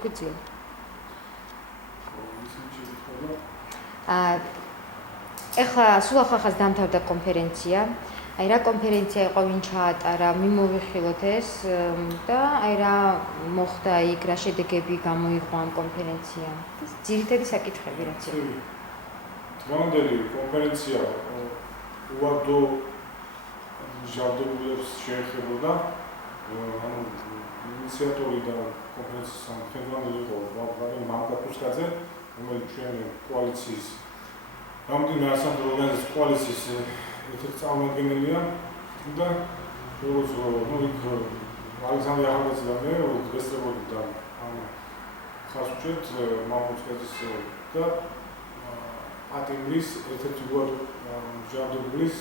შეგვიძლია. ეხლა სულ ახალ დამთავრდა კონფერენცია. აი რა კონფერენცია იყო, ვინ ჩაატარა, მიმოვიხილოთ ეს და აი რა მოხდა იქ, რა შედეგები გამოიღო ამ კონფერენციამ. ეს ძირითადი საკითხები რაც იყო. დღევანდელი კონფერენცია უადო ჟარდობულებს შეეხებოდა, ანუ ინიციატორი და კონფერენციის ხელმძღვანელი იყო ვალერიან მამკაცურაძე, რომელიც ჩვენი კოალიციის რამდენიმე ასამბლეის ორგანიზაციის კოალიციის ერთ-ერთი წარმომადგენელია და როგორც იქ ალექსანდრე ახალგაზრდა და მე დღესდღეობით და ხას ვჭერთ მამკაცურაძის და ატიმბრის ერთ-ერთი უადო ჟარდობულის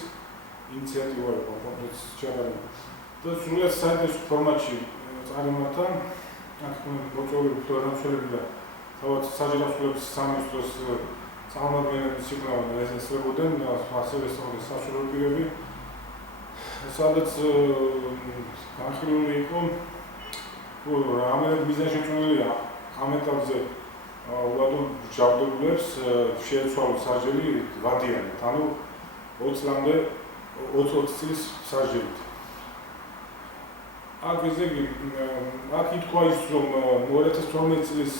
ინიციატივა იყო კონფერენციის ჩაბარება. და სრულად საინტერესო ფორმატში წარიმართა აქ მოწვეული პროგრამები და თავად საჯარისწყლების სამინისტროს წარმომადგენლები იქნებოდა ესწრებოდნენ ასევე საშუალო პირები სადაც განხილული იყო რამე მიზანშეწონილია ამ ეტაპზე უადო ჟარდობულებს შეეცვალოს სასჯელი ვადიანით, ანუ 20 წლის სასჯელით. აქ ითქვა ის, რომ 2012 წლის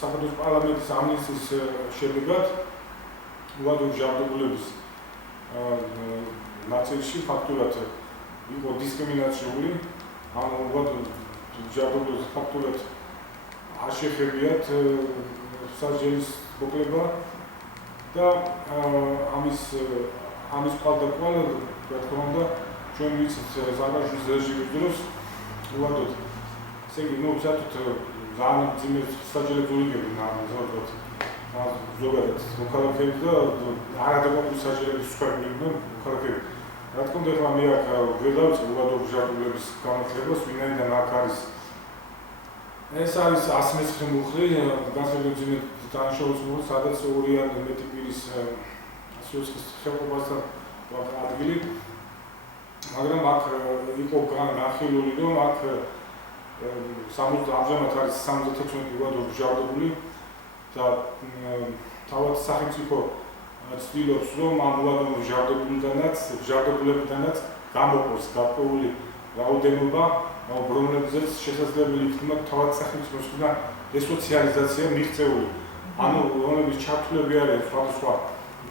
საქართველოს პარლამენტის ამნისტიის შედეგად უადო ჟარდობულების ნაწილში ფაქტურად იყო დისკრიმინაციული, ანუ უადო ჟარდობულებს ფაქტურად არ შეეხებიათ სასჯელის მოკლება და ამის ყალდაკვალ, რა თქმა უნდა, ჩვენ ვიცით ზაგაიშვილის რეჟიმის დროს უადოდ, ესე იგი, საერთოდ ძალიან მძიმე სასჯელებს უიღებდნენ ზოგადად მოქალაქეებს და არადეკვატური სასჯელების უხერხებდნენ მოქალაქეებს. რა თქმა უნდა, ახლა მე აქ ვერ დავიწყე უადო ჟარდობულების განათლებას, ვინაიდან აქ არის ეს არის 109 მუხლი, განსაკუთრებით მძიმე დანაშაულის მუხლი, სადაც 2 ან მეტი პირის სიცხის ხელყოფასთან ვაქვს ადგილი. მაგრამ აქ იყო განხილული, რომ აქ ამჟამად არის 76 უადო ჟარდობული და თავად სახელმწიფო ცდილობს, რომ ამ უადო ჟარდობულებიდანაც გამოყოს გარკვეული რაოდენობა, რომლებზეც შესაძლებელი იქნება თავად სახელმწიფოსგან რესოციალიზაცია მიღწეული. ანუ რომლებიც ჩართულები არიან სხვადასხვა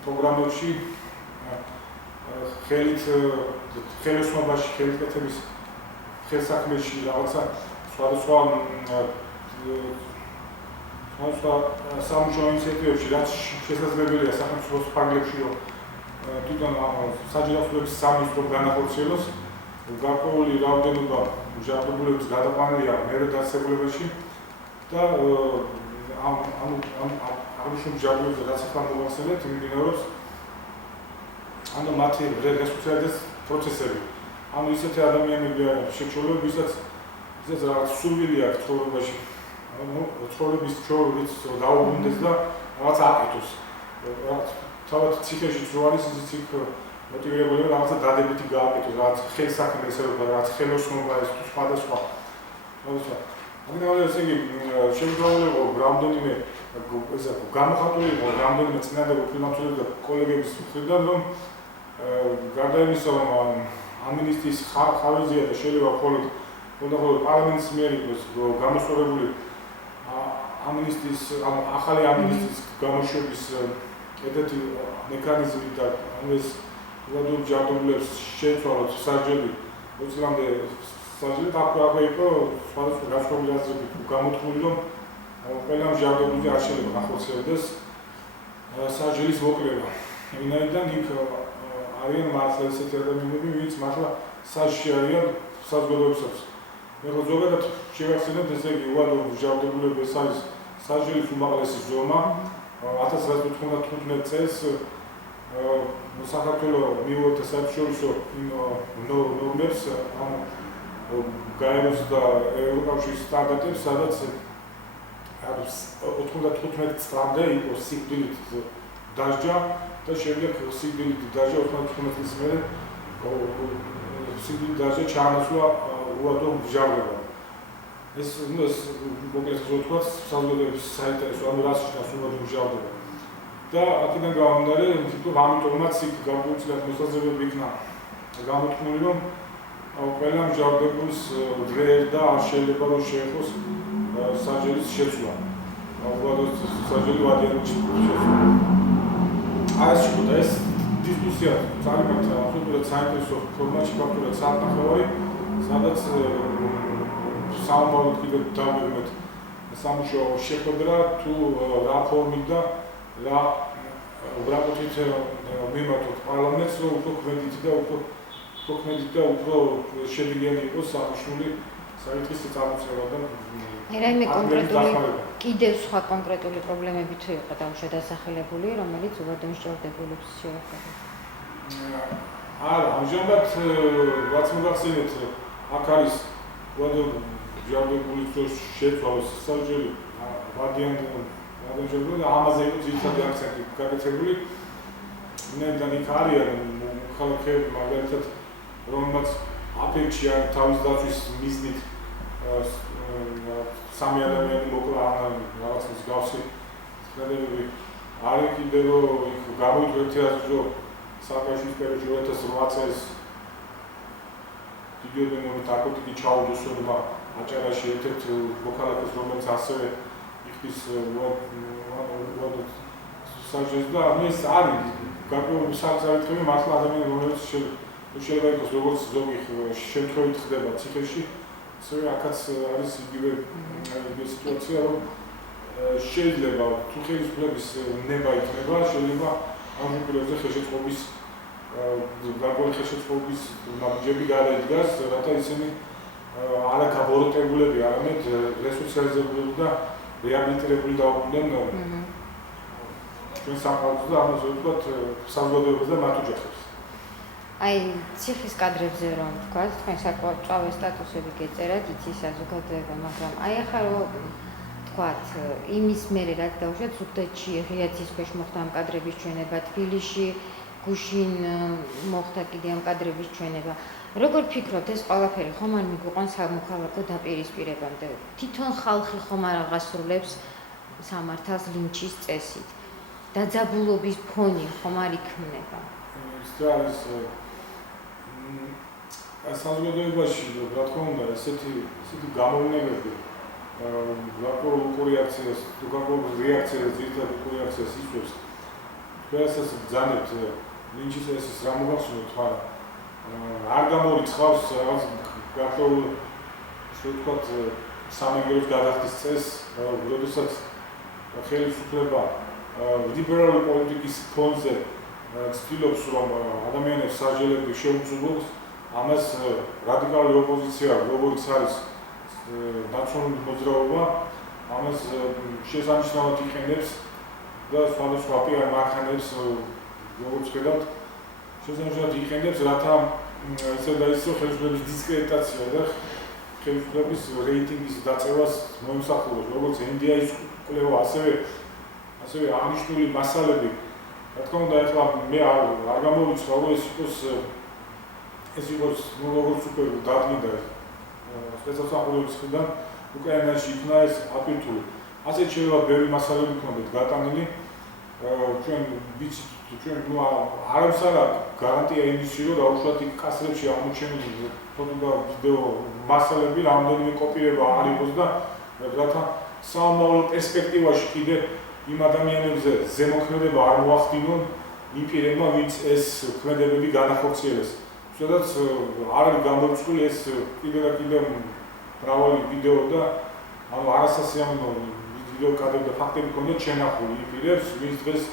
პროგრამებში, ხელოსნობაში, ხელისკეთების ხელსაქმეში, რაღაცა სხვადასხვა სამუშაო ინიციატივებში, რაც შესაძლებელია სახელმწიფოს ფარგლებში, რომ თვითონ საჯარისწყლების სამინისტრო განახორციელოს, გარკვეული რაოდენობა ჟარდობულების გადაყვანილია მერე დაწესებულებაში და აღნიშნულ ჟარდობულებზე რაც ახლა მოვახსენეთ, მიმდინარეობს ანუ მათი რესოციალიზაციის პროცესები. ანუ ისეთი ადამიანები არიან შეჩოლებები, ვისაც რაღაც სურვილი აქვს ცხოვრებაში, ცხოვრების ჩვეულებიც დაუბრუნდეს და რაღაც აკეთოს. თავად ციხეში რო არის, ისიც იქ მოტივირებულია რაღაცა დადებითი გააკეთოს, რაღაც ხელსაქმე ესეება, რაღაც ხელოსნობა ეს თუ სხვადასხვა. ამიტომ ესე იგი შემდგომლობა რამდენიმე გამოხატული იყო რამდენიმე წინადადება ფილმაცურები და კოლეგების მხრიდან, რომ გარდა იმისა, რომ ამნისტიის ხავეზია და შეიძლება მხოლოდ პარლამენტის მიერ იყოს გამოსწორებული ახალი ამნისტიის გამოშვების ერთ-ერთი მექანიზმი და ეს უადო ჟარდობულებს შეეცვალოთ სასჯელი 20 წლამდე სასჯელით, აქ იყო სხვადასხვა განსხვავებული აზრები გამოთქმული, რომ ყველა ჟარდობულზე არ შეიძლება ახორციელდეს სასჯელის მოკლება. ვინაიდან იქ არიან მართლა ესეთი ადამიანები, ვინც მართლა სასჯელში არიან საზოგადოებისათვის. ეხლა ზოგადად შევახსენებთ, ესე იგი უადო ჟარდობულები ეს არის სასჯელის უმაღლესი ზომა 1995 წელს საქართველოს მიუერთდა საერთაშორისო ნორმებს, ანუ გაეროს და ევროკავშირის სტანდარტებს, სადაც 95 წლამდე იყო სიკვდილით დასჯა და შემდეგ სიკვდილით დასჯა 95 წლის მერე სიკვდილით დასჯა ჩაანაცვლა უადო ჟარდობამ. ეს მოკლედ ვთქვათ, საზოგადოების საინტერესო ანუ რას ნიშნავს უნდა მუშაობა. და აქედან გამომდინარე, თვითონ ამიტომაც იქ გარკვეულწილად მოსაზრებები იქნა გამოთქმული, რომ ყველა მჟავდებულს დღე და არ შეიძლება რომ შეეხოს საჯერის შეცვლა. უბრალოდ საჯელი ვადიანის შეცვლა. ეს იყო ეს დისკუსია ძალიან აბსოლუტურად საინტერესო ფორმატში ფაქტურად საათნახევარი, სადაც საუბაროდ კიდევ დავმეგმეთ სამუშაო შეხვედრა თუ რა ფორმით და რა უბრალოდ მიმართოთ პარლამენტს, რომ უფრო ქმედით და უფრო შედეგიანი იყოს აღნიშნული საკითხის წამოწევა და რაიმე კონკრეტული კიდევ სხვა კონკრეტული პრობლემები თუ იყო დაუშვა დასახელებული, რომელიც უვადო მსჯავრდებულებს შეეხება. არა, ამჟამად რაც მოგახსენეთ, აქ არის უვადო მსჯავრდებულებს შეცვალოს საჯელი ვადიანები და ამაზე იყო ძირითადი აქცენტი გაკეთებული. ნედლან იქ არიან მოქალაქეები მაგალითად, რომელმაც აფეთქში ან თავის დაცვის მიზნით სამი ადამიანი მოკლა ან რაღაც მსგავსი ცნებები არის კიდევ იქ გამოიწვევთ რომ სააკაშვილის პერიოდში 2008 წელს დიდი ოდენობით ნარკოტიკი ჩაუდოსოება აჭარაში ერთ-ერთ მოქალაქეს, რომელიც ასევე იქის საჯეს და ეს არის გარკვეული საკითხები მართლა ადამიანები, რომელიც შეიძლება იყოს როგორც ზოგი შემთხვევით ხდება ციხეში, ასევე აქაც არის იგივე სიტუაცია, რომ შეიძლება თუ ხელისუფლების ნება იქნება, შეიძლება ამ პირებზე ხელშეწყობის გარკვეული ხელშეწყობის ნაბიჯები გადაიდგას, რათა ისინი არა გაბოროტებულები, არამედ რესოციალიზებულები და რეაბილიტირებული დაუბრუნდნენ ჩვენ სამყაროს და ამაზე ვთქვათ საზოგადოებას და მათ ოჯახებს. აი, ციხის კადრებზე რომ ვთქვათ, თქვენ საკმაოდ წავე სტატუსები გეწერათ, იცის საზოგადოება, მაგრამ აი ახლა რომ ვთქვათ, იმის მერე რაც დავუშვათ, ზუგდიდში ღია ცის ქვეშ მოხდა ამ კადრების ჩვენება, თბილისში გუშინ მოხდა კიდე ამ კადრების ჩვენება. როგორ ფიქრობთ, ეს ყველაფერი ხომ არ მიგვიყვანს სამოქალაქო დაპირისპირებამდე? თვითონ ხალხი ხომ არ აღასრულებს სამართალს ლინჩის წესით? დაძაბულობის ფონი ხომ არ იქმნება? არის საზოგადოებაში, რა თქმა უნდა, ესეთი გამოვლენები გარკვეულ რეაქციას, თუ გარკვეულ რეაქციას, ძირითადად რეაქციას იწვევს. ყველასაც ბრძანებთ ლინჩის წესის რა მოგახსოვთ, მაგრამ არ გამორიცხავს რაღაც გარკვეულ ისე ვთქვათ სამეგრელოს გადახდის წესს, როდესაც ხელისუფლება ლიბერალური პოლიტიკის ფონზე ცდილობს რომ ადამიანებს საჯელები შეუწყოს, ამას რადიკალური ოპოზიცია, როგორც არის ნაციონალური მოძრაობა, ამას შესანიშნავად იყენებს და სხვადასხვა პიარ მანქანებს, როგორც ხედავთ, შესანიშნავად იყენებს, რათა ისე და ისე ხელისუფლების დისკრედიტაცია და ხელისუფლების რეიტინგის დაწევას მოიმსახუროს, როგორც ინდიის კვლევა, ასევე აღნიშნული მასალები. რა თქმა უნდა, ახლა მე არ გამოვიცვალ, რომ ეს იყოს როგორც უკვე დადგინდა სპეცსახურების მხრიდან უკრაინაში იქნა ეს აპირთული. ასეთ შეიძლება ბევრი მასალები გქონდეთ გატანილი. ჩვენ ვიცით, ჩვენ არამს არა გარანტია იმისი, რომ დაუშვათ იქ კასრებში აღმოჩენილი ფოტო და ვიდეო მასალები რამდენიმე კოპირება არ იყოს და რათა საომავლო პერსპექტივაში კიდე იმ ადამიანებზე ზემოქმედება არ მოახდინონ იმ პირებმა, ვინც ეს ქმედებები განახორციელეს. სადაც არ არის გამორიცხული ეს კიდევ და კიდევ მრავალი ვიდეო და ანუ არასასიამოვნო ვიდეო კადრები და ფაქტები ქონდათ შენახული იმ პირებს, ვინც დღეს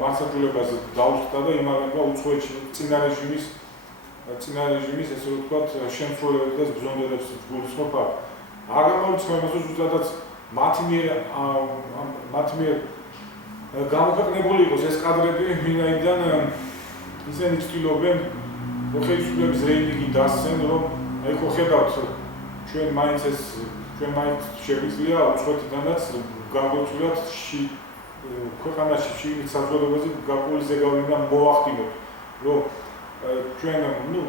მართლმსაჯულებაზე დაუწყდა და იმალება უცხოეთში წინა რეჟიმის ესე ვთქვათ შემსრულებლებს და ბრძოლებს გულისხმობ. არ გამორიცხავს იმას, რომ ზუსტადაც მათ მიერ გამოქვეყნებული იყოს ეს კადრები, ვინაიდან ისინი ცდილობენ ხელისუფლების რეიტინგი დასცენ, რომ აი ხო ხედავთ ჩვენ მაინც შეგვიძლია უცხოეთიდანაც გამორჩულად ქვეყანაში საზოგადოებაზე გარკვეული ზეგავლენა მოვახდინოთ, რომ ჩვენ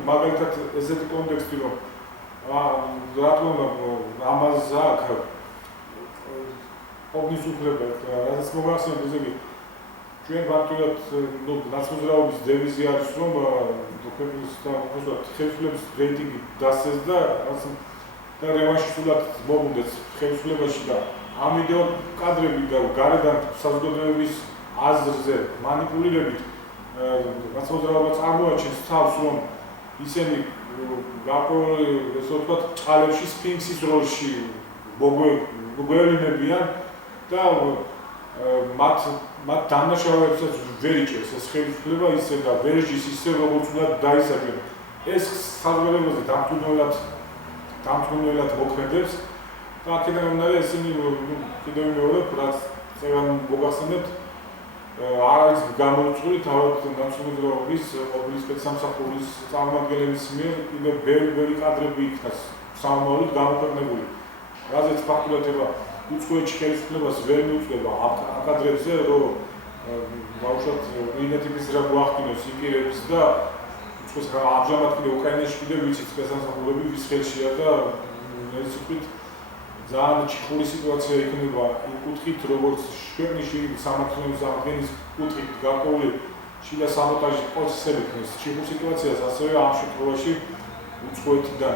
მაგალითად ესეთი კონტექსტი, რომ რა თქმა უნდა ამაზე აქ ყოფნის უფლება, რასაც მოგახსენებთ, ესე იგი ჩვენ ფაქტობრივად ნაცმოძრაობის დევიზი არის, რომ ქვეყნის და უბრალოდ ხელისუფლების რეიტინგი დასცეს და რევანში სულად მოგუნდეს ხელისუფლებაში და ამიტომ კადრები და გარედან საზოგადოების აზრზე მანიპულირებით ნაცმოძრაობა წარმოაჩენს თავს, რომ ისინი გარკვეული, ესე ვთქვათ, წყალებში სფინქსის როლში მოგვევლინებიან და მათ დანაშაულებსაც ვერ იჭერს ეს ხელისუფლება ისე და ვერ ჟის ისე როგორც უნდა დაისაჯონ. ეს საზოგადოებაზე დამთვალიერებლად მოქმედებს და აქედან უნდა ისინი კიდევ მეორე რაც წევან მოგახსენებთ არ არის გამოიწვეული თავად ნაციონალიზმის ყოფილი სპეცსამსახურის წარმომადგენლების მიერ კიდევ ბევრი კადრები იქნას სამომავლოდ გამოქვეყნებული. რაზეც ფაქტობრივად უცხოეთში ხელისუფლებას ვერ მიუწვდება ამ კადრებზე, რომ ბავშვად იდენტიფიცირება მოახდინოს იმპერიის და უცხოს ამჟამად კიდევ უკრაინაში კიდევ ვიცით სპეცსამსახურები ვის ხელშია და ეს ვთქვით ძალიან ჩიხური სიტუაცია იქნება იმ კუთხით, როგორც ქვეყნის შვიდი სამართლებრივი აღდგენის კუთხით გარკვეული შიდა საბოტაჟის პროცესები ქნეს ჩიხურ სიტუაციას, ასევე ამ შემთხვევაში უცხოეთიდან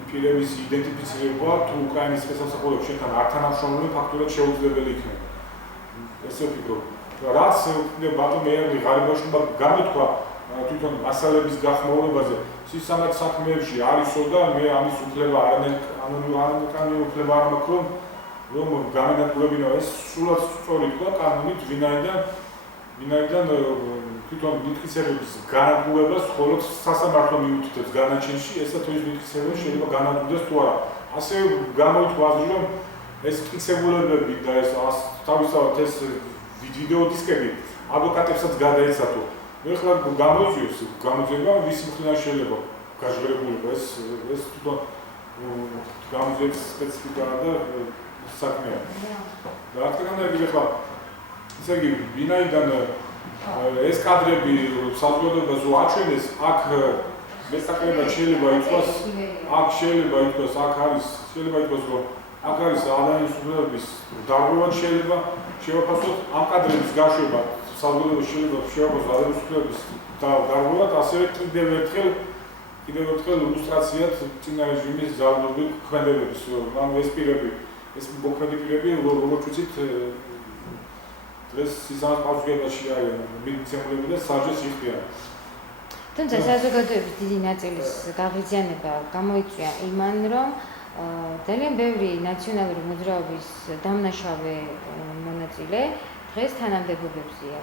იმპერიის იდენტიფიცირება თუ უკრაინის სპეცსამსახურებს შენთან არ თანამშრომლობენ ფაქტურად შეუძლებელი იქნება. ესე ვფიქრობ. რაც ბატონ მეერგი ღარიბაშვილმა გამოთქვა თვითონ მასალების გახმოვანებაზე, სისამართლე საქმეებში არისო და მე ამის უფლება არანაკლები უფლება არ მაქვს, რომ განადგურებინა ეს სულად სწორი თქვა კანონით, ვინაიდან თვითონ მითქისებების განადგურებას მხოლოდ სასამართლო მიუთითებს განაჩენში, ესა თუ ის მითქისებები შეიძლება განადგურდეს თუ არა. ასე გამოითქვა აზრი, რომ ეს მტკიცებულებები და ეს თავისთავად ეს ვიდეო დისკები ადვოკატებსაც გადაეცათო. ეხლა გამოძიება ვის მხრიდან შეიძლება გაჟღერებულიყო ეს თვითონ გამოძიების სპეციფიკაა და საქმეა. და აქედან ეხლა ისე იგი ვინაიდან ეს კადრები საზოგადოებას უაჩვენეს, აქ მესაკრებად შეიძლება ითქვას, რომ აქ არის ადამიანის უფლებების დარღვევა შეიძლება შევაფასოთ ამ კადრების გაშვება საზოგადოებას შეიძლება შევაფასოთ ადამიანის უფლებების დარღვევა, ასევე კიდევ ერთხელ ილუსტრაციად წინა რეჟიმის ძალადობრივი ქმედებების, ანუ ეს მოქმედი პირები, როგორც ვიცით, დღეს სისამართლე პასუხისმგებელში არიან მილიციანები და საჯეს იხდიან. თუმცა საზოგადოების დიდი ნაწილის გაღიზიანება გამოიწვია იმან, რომ ძალიან ბევრი ნაციონალური მოძრაობის დამნაშავე მონაწილე დღეს თანამდებობებზეა.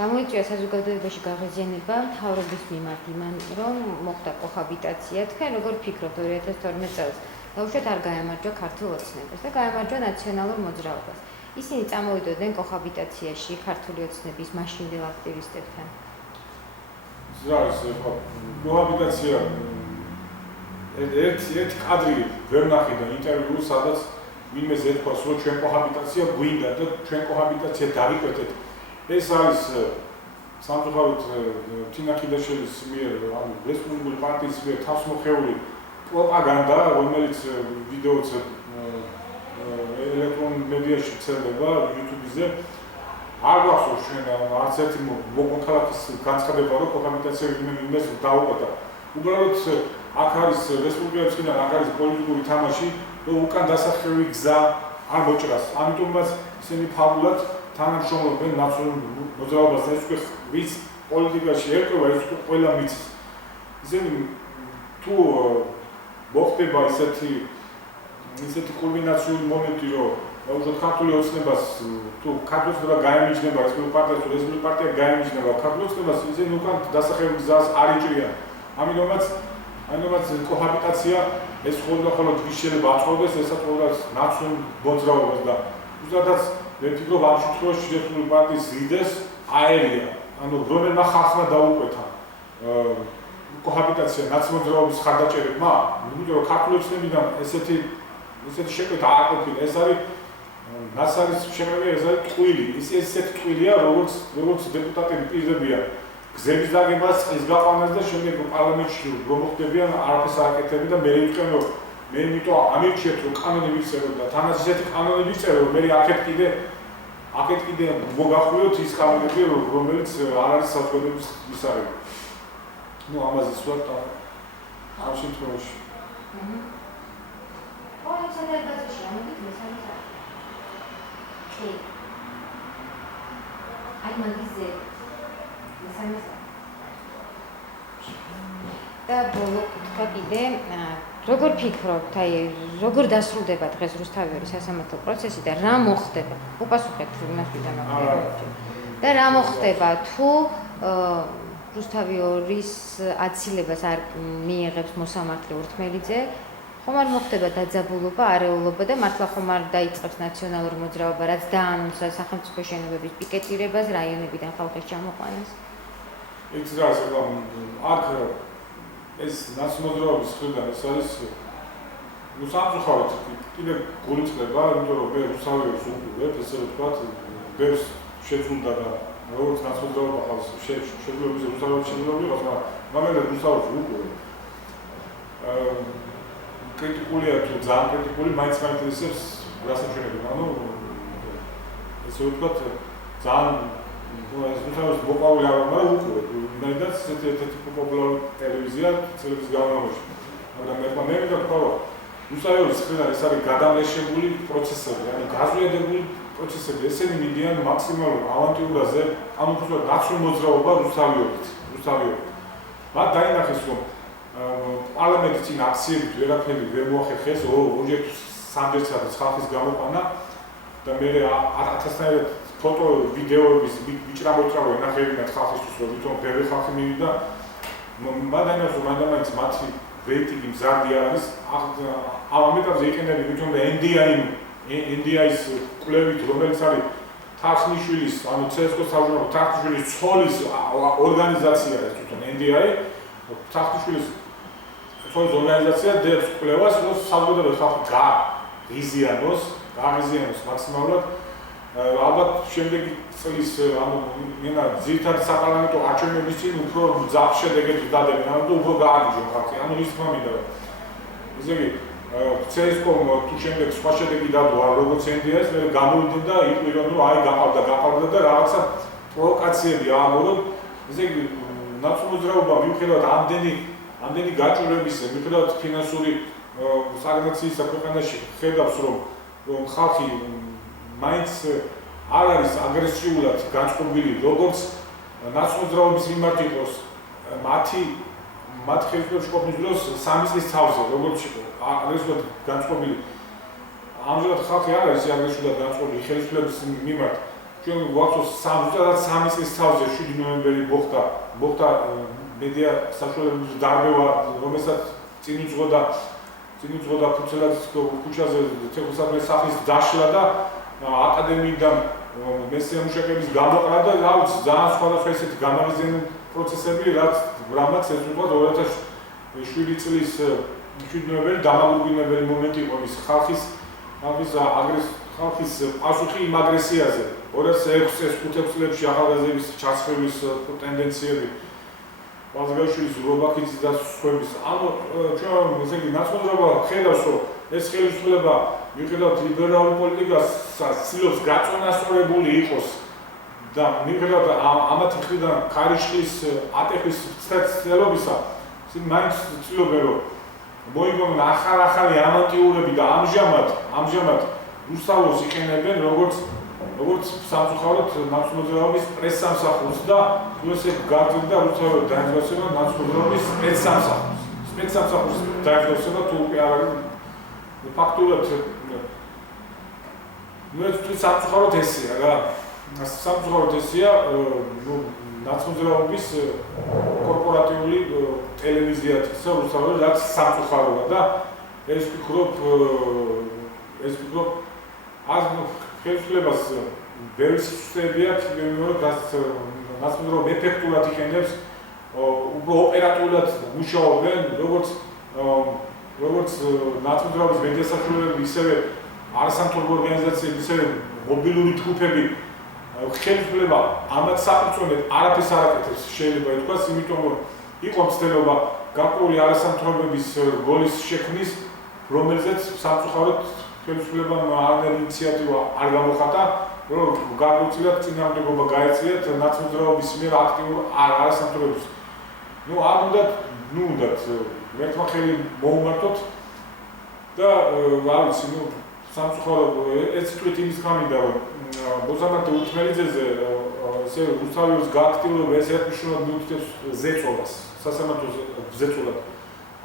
გამოიწვია საზოგადოებაში გაღიზიანება მთავრობის მიმართ იმან, რომ მოხდა კოჰაბიტაცია. თქვენ როგორ ფიქრობთ 2012 წელს? დაუშვათ არ გაემარჯვა ქართულ ოცნებას და გაემარჯვა ნაციონალურ მოძრაობას. ისინი წამოვიდოდნენ კოჰაბიტაციაში ქართული ოცნების მაშინდელ აქტივისტებთან. კოჰაბიტაცია ერთი კადრი ვერ ნახე და ინტერვიუს, სადაც ვინმე ზეთქვას, რომ ჩვენ კოჰაბიტაცია გვინდა და ჩვენ კოჰაბიტაცია დავიკვეთეთ. ეს არის სამწუხაროდ თინა ხიდაშვილის მიერ, ანუ რესპუბლიკური პარტიის მიერ თავსმოხეული პროპაგანდა, რომელიც ვიდეოც ელექტრონულ მედიაში ვრცელდება YouTube-ზე. არ გვახსოვს ჩვენ არც ერთი მოქალაქის განცხადება, რომ კოჰაბიტაცია ვინმეს დაუკვეთა. უბრალოდ აქ არის რესპუბლიკებისგან, აქ არის პოლიტიკური თამაში, რომ უკან დასახევი გზა არ მოჭრას. ამიტომაც ისინი ფაბულად თანამშრომლობენ ნაციონალურ მოძრაობასთან, ეს უკვე ვის პოლიტიკაში ერკვევა, ეს უკვე ყველა მიცის. ისინი თუ მოხდება ისეთი კულმინაციული მომენტი, რომ უბრალოდ ქართული ოცნებას თუ ქართული ოცნება გაემიჯნება, რესპუბლიკური პარტია თუ რესპუბლიკური პარტია გაემიჯნება ქართული ოცნებას, ისინი უკან დასახევი გზას არ იჭრიან. ამიტომაც კოჰაბიტაცია ეს ხოლმე ვის შეიძლება აწყობდეს, ესაც ყოველდღე ნაციონალურ მოძრაობას და ზუსტადაც მე ვფიქრობ ამ შემთხვევაში რესპუბლიკური პარტიის ლიდერს აერია, ანუ რომელმა ხალხმა დაუკვეთა კოჰაბიტაცია ნაცმოძრაობის ხარდაჭერებმა, იმიტომ რომ ქართული ოცნებიდან ესეთი შეკვეთა არ ყოფილა. ეს არის შეკრება, ეს არის ტყვილი. ესეთი ტყვილია, როგორც დეპუტატები პირდებიან გზების დაგებას, წყლის გაყვანას და შემდეგ პარლამენტში რომ მოხდებიან არაფერს არ აკეთებენ და მე ვიტყვენ რომ მე იმიტომ ამირჩიეთ რომ კანონი მივწეროთ და თანაც ისეთი კანონი მივწერო რომ მე აქეთ კიდე მოგახვილოთ ის კანონები რომელიც არ არის საზოგადოების მისაღები. ნუ ამაზე ვსვათ ამ შემთხვევაში. პოლიციაში ამით მესამე. კი. აი მაგიზე მესამე. და ბოლო კითხვა კიდე როგორ ფიქრობთ, აი როგორ დასრულდება დღეს რუსთავიორის სასამართლო პროცესი და რა მოხდება? უპასუხეთ იმას ვიდა მაგალითად. და რა მოხდება თუ რუსთავიორის აცილებას არ მიიღებს მოსამართლე ურთმელიძე? ხომ არ მოხდება დაძაბულობა, არეულობა და მართლა ხომ არ დაიწყებს ნაციონალური მოძრაობა, რაც დაანონსა სახელმწიფო შენობების პიკეტირებას, რაიონებიდან ხალხის ჩამოყვანას? ეს რა ზოგადად აქ ეს ნაციონალობის ხრიდან ეს არის ნუ სამწუხაროდ კიდე გულიწდება, იმიტომ რომ მე რუსთავიორს უყურებ, ესე ვთქვათ, ბევრს შეძულდა და როგორც ნაციონალობა ყავს შეძლებული რუსთავიორის შეძლებული ყავს, მაგრამ რუსთავიორს უყურებ. კრიტიკულია თუ ძალიან კრიტიკული, მაინც მაინტერესებს რასაჩვენები, ანუ ესე ვთქვათ, ძალიან ეს რუსთავიორის მოყვარული არ ვარ, მაგრამ უყურებ. მეც ერთ-ერთი პოპულარული ტელევიზია წლების განმავლობაში. მაგრამ მე ვთქვა, რომ რუსთავიორის ხრიდან ეს არის გადამლაშებული პროცესები, ანუ გაზვიადებული პროცესები, ესენი მიდიან მაქსიმალურ ავანტიურაზე, ანუ უბრალოდ ნაციონალური მოძრაობა რუსთავიორით. მათ დაინახეს, რომ პარლამენტის წინ აქციებით ვერაფერი ვერ მოახერხეს, ორჯერ სამჯერცად ხალხის გამოყვანა და მე 1000-ნაირად ფოტო, ვიდეოების ვიჭრა-მოჭრა ენახებინათ ხალხისთვის, რომ თვითონ ბევრი ხალხი მივიდა. მათ დაინახეს, რომ მანდ-ამაინც მათი რეიტინგი მზარდი არის. ამ ეტაპზე იყენებენ თვითონ NDI-ის კვლევით, რომელიც არის თარხნიშვილის, ანუ CSKO-ს თავმჯდომარე თარხნიშვილის ცოლის ორგანიზაცია ეს თვითონ NDI, თარხნიშვილის ცოლის ორგანიზაცია დებს კვლევას, რომ საზოგადოების ხალხი გააღიზიანოს მაქსიმალურად. ალბათ შემდეგი წლის ანუ მენა ძირითადი საპარლამენტო არჩევნების წინ უფრო მძაფ შედეგებს დადებენ, ანუ უფრო გააგიჟონ ხალხი, ანუ ის თქმა მინდა. ესე იგი CSKO-მ თუ შემდეგ სხვა შედეგი დადო როგორც NDI-ს, მე გამოვიდნენ და იყვნენ, რომ აი გაყავდა და რაღაცა პროვოკაციები აამორონ. ესე იგი ნაციონალური მოძრაობა მიუხედავად ამდენი გაჭირვებისა, მიუხედავად ფინანსური სტაგნაციისა ქვეყანაში ხედავს, რომ ხალხი მაინც არ არის აგრესიულად განწყობილი, როგორც ნაციონალური მოძრაობის მიმართ იყოს მათ ხელისუფლებაში ყოფნის დროს 3 წლის თავზე, როგორც იყო აგრესიულად განწყობილი. ამჟამად ხალხი არ არის აგრესიულად განწყობილი ხელისუფლების მიმართ. ჩვენ გვაქვს 3 წლის თავზე 7 ნოემბერი მოხდა მედია საშუალებების დარბევა, რომელსაც წინ უძღოდა ქუჩელაძის ქუჩაზე ციხესიმაგრის სახლის დაშლა და აკადემიიდან მესია მუშაკების გამოყრა და რაღაც ძალიან სხვადასხვა ესეთი გამაღიზიანი პროცესები, რამაც ეს უბრალოდ 2007 წლის 7 ნოემბერი დამაგვირგვინებელი მომენტი იყო ის ხალხის პასუხი იმ აგრესიაზე. 2006-5 წლებში ახალგაზრდების ჩასხების ტენდენციები, ბაზგაშვილის, რობაქიძის და სხვების. ანუ ჩვენ ესე იგი ნაციონალობა ხედავს, რომ ეს ხელისუფლება მიუხედავად ლიბერალური პოლიტიკას ცდილობს გაწონასწორებული იყოს და მიუხედავად ამათი მხრიდან ქარიშხლის ატეხვის ცდილობისა, ისინი მაინც ცდილობენ, რომ მოიგონონ ახალი ამანტიურები და ამჟამად რუსთავიორს იყენებენ როგორც სამწუხაროდ ნაციონალური მოძრაობის პრესსამსახურს და ესე გაგრძელდა რუსთავიორის დაინტერესება ნაციონალური მოძრაობის სპეცსამსახურის დაინტერესება თუ კი არ არის ფაქტურად ნუ სამწუხაროდ ესეა რა. სამწუხაროდ ესეა ნაციონალური მოძრაობის კორპორატიული ტელევიზიათისა რუსთავიორის რაც სამწუხაროა და ეს ვფიქრობ ხელისუფლებას ბევრი სისტემები აქვს, რაც ნაციონალურ ეფექტურად იყენებს, უფრო ოპერატიულად მუშაობენ, როგორც ნაციონალურ მედია საშუალებები, ისევე არასამთავრობო ორგანიზაციები, ისევე მობილური ჯგუფები, ხელისუფლება ამათ საფუძვლად არაფერს არ აკეთებს, შეიძლება ითქვას, იმიტომ რომ იყო მცდელობა გარკვეული არასამთავრობოების როლის შექმნის რომელზეც სამწუხაროდ ხელისუფლებამ არ ინიციატივა არ გამოხატა, რომ გარკვეულწილად წინააღმდეგობა გაეწიათ ნაცნობრაობის მიერ აქტიურ არასამთავრობოს. არ უნდათ ერთმა ხელი მოუმართოთ და არ ვიცი, სამწუხაროდ ეს თვით იმის გამიდა, რომ ბოსამართე უთმელიძეზე ესე რუსთავის გააქტიურება ეს ერთმნიშვნელად მიუთითებს ზეწოლას, სასამართლოს ზეწოლად.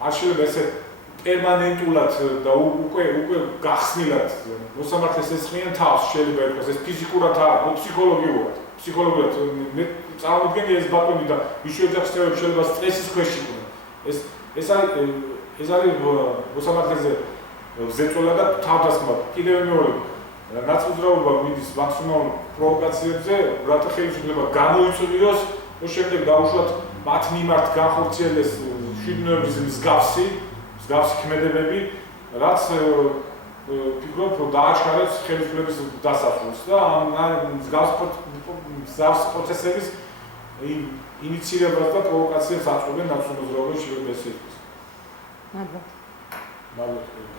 არ შეიძლება ესე პერმანენტულად და უკვე გახსნილად მოსამართლეს ესხმიან თავს, შეიძლება ითქვას, ეს ფიზიკურად არა, ფსიქოლოგიურად. მე წარმოვიდგენდი ეს ბატონი და იშვიათი ხსნელები შეიძლება სტრესის ქვეშ იყვნენ. ეს არის მოსამართლეზე ზეწოლა და თავდასხმა. კიდევ მეორე ნაცნობრაობა მიდის მაქსიმალურ პროვოკაციებზე, რათა ხელისუფლება გამოიწვიოს, შემდეგ დაუშვათ მათ მიმართ განხორციელდეს მშვიდობების მსგავსი ქმედებები, რაც ფიქრობ, რომ დააჩქარებს ხელისუფლების დასასრულს და ამ მსგავს პროცესების ინიციირებას და პროვოკაციებს აწყობენ ნაცნობრაობის შეგრძნებას. მადლობა. მადლობა.